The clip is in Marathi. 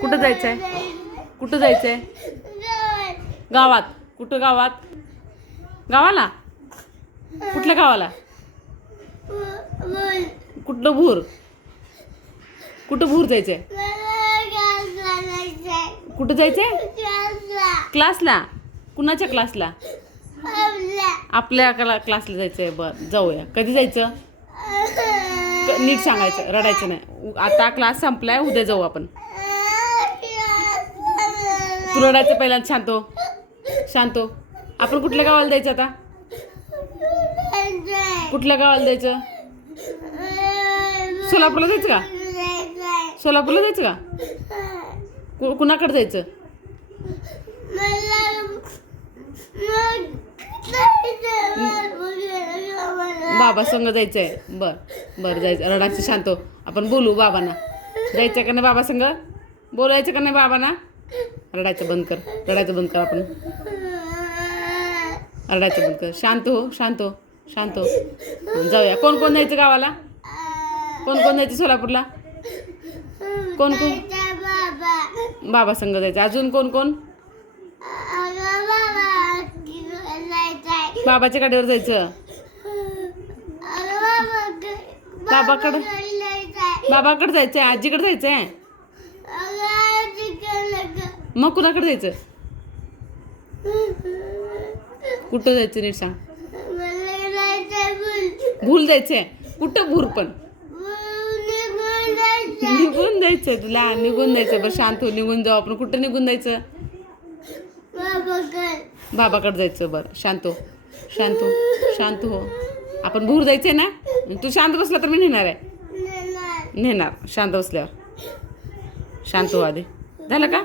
कुठं जायचंय? कुठं जायचंय? गावात. कुठं गावात? गावाला? कुठल्या गावाला? कुठलं भूर? कुठं भूर जायचंय? कुठं जायचंय? क्लासला. कुणाच्या क्लासला? आपल्या क्लासला जायचंय. बरं जाऊया. कधी जायचं? क- नीट सांगायचं. रडायचं नाही. उ- आता क्लास संपलाय. उद्या जाऊ आपण. तू रडायचं पहिला शांत. शांत. आपण कुठल्या गावाला जायचं आता? कुठल्या गावाला जायचं? सोलापूरला जायचं का? सोलापूरला जायचं का? कु- कुणाकडे जायचं? बाबा संग जायचंय. बर बर जायचं. रडायचं शांत. आपण बोलू बाबांना. जायचं का नाही बाबा संग बोलायचं का नाही बाबांना? रडायचं बंद कर. रडायचं बंद कर आपण. रडायचं बंद कर. शांत हो शांत हो शांत हो. जाऊया. कोण कोण जायचं गावाला? कोण कोण जायचं सोलापूरला? कोण कोण? बाबा संघ जायचं. अजून कोण कोण? बाबाच्या गाडीवर जायचं. बाबाकडं बाबाकडे जायचंय. आजीकडे जायचंय. मग कुणाकडे जायचं? कुठं जायचं नीट सांग भूल जायचंय. कुठं भूर पण? निघून जायचंय तुला. निघून जायचं बरं शांत हो निघून जाऊ आपण. कुठं निघून जायचं? बाबाकडे जायचं. बरं शांत हो. शांत हो. शांत हो. आपण भूर जायचंय ना? तू शांत बसला तर मी नेणार आहे. नेणार. शांत बसल्यावर. शांत हो आधी. झालं का?